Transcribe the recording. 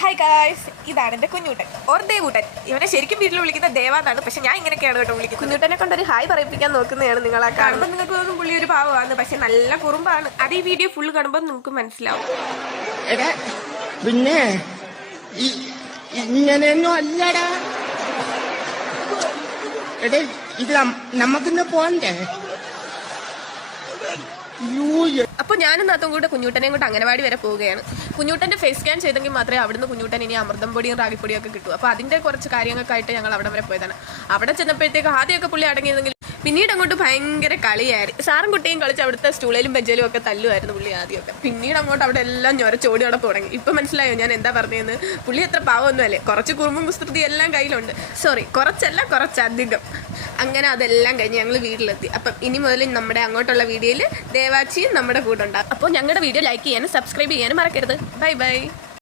Hi guys, ഇതാണ് എൻ്റെ Kunjoottan or Devoottan. ഇവനെ ശരിക്കും വീട്ടിൽ വിളിക്കുന്ന ദേവാന്നാണ്, പക്ഷെ ഞാൻ ഇങ്ങനെയൊക്കെയാണ് കേട്ടോ വിളിക്കുന്നത്. കുഞ്ഞൂട്ടനെ കൊണ്ടൊരു ഹായ് പറയിപ്പിക്കാൻ നോക്കുന്നതാണ് നിങ്ങളെ കാണുമ്പോൾ. നിങ്ങൾക്ക് തോന്നും പുള്ളി ഒരു പാവമാണ്, പക്ഷെ നല്ല കുറുമ്പാണ്. അത് ഈ വീഡിയോ ഫുൾ കാണുമ്പോൾ നിങ്ങൾക്ക് മനസ്സിലാവും. പിന്നെ ഇങ്ങനെയൊന്നും അല്ലടാ. എടേ, ഇത് നമുക്കിന്ന് പോണ്ടേ? അപ്പോൾ ഞാനും നാത്തും കൂടെ കുഞ്ഞൂട്ടനെയും കൊണ്ട് അംഗനവാടി വരെ പോവുകയാണ്. കുഞ്ഞൂട്ടൻ്റെ ഫേസ് സ്കാൻ ചെയ്തെങ്കിൽ മാത്രമേ അവിടുന്ന് കുഞ്ഞൂട്ടൻ ഇനി അമൃതം പൊടിയും റാഗിപ്പൊടിയും ഒക്കെ കിട്ടൂ. അപ്പോൾ അതിൻ്റെ കുറച്ച് കാര്യങ്ങൾക്കായിട്ട് ഞങ്ങൾ അവിടെ വരെ പോയതാണ്. അവിടെ ചെന്നപ്പോഴത്തേക്ക് ആദ്യമൊക്കെ പുള്ളി അടങ്ങിയതെങ്കിൽ പിന്നീട് അങ്ങോട്ട് ഭയങ്കര കളിയായിരുന്നു. സാറും കുട്ടിയും കളിച്ച് അവിടുത്തെ സ്റ്റൂളിലും ബെഞ്ചിലും ഒക്കെ തല്ലുമായിരുന്നു പുള്ളി ആദ്യമൊക്കെ. പിന്നീട് അങ്ങോട്ട് അവിടെ എല്ലാം ഞൊരച്ചോടി അവിടെ തുടങ്ങി. ഇപ്പം മനസ്സിലായോ ഞാൻ എന്താ പറഞ്ഞതെന്ന്? പുള്ളി അത്ര പാവമൊന്നും അല്ലേ, കുറച്ച് കുറുമ്പും കുസൃതി എല്ലാം കയ്യിലുണ്ട്. സോറി, കുറച്ചല്ല, കുറച്ചധികം. അങ്ങനെ അതെല്ലാം കഴിഞ്ഞ് ഞങ്ങൾ വീട്ടിലെത്തി. അപ്പം ഇനി മുതൽ നമ്മുടെ അങ്ങോട്ടുള്ള വീഡിയോയിൽ ദേവാച്ചിയും നമ്മുടെ കൂടെ ഉണ്ടാകും. അപ്പോൾ ഞങ്ങളുടെ വീഡിയോ ലൈക്ക് ചെയ്യാനും സബ്സ്ക്രൈബ് ചെയ്യാനും മറക്കരുത്. Bye bye.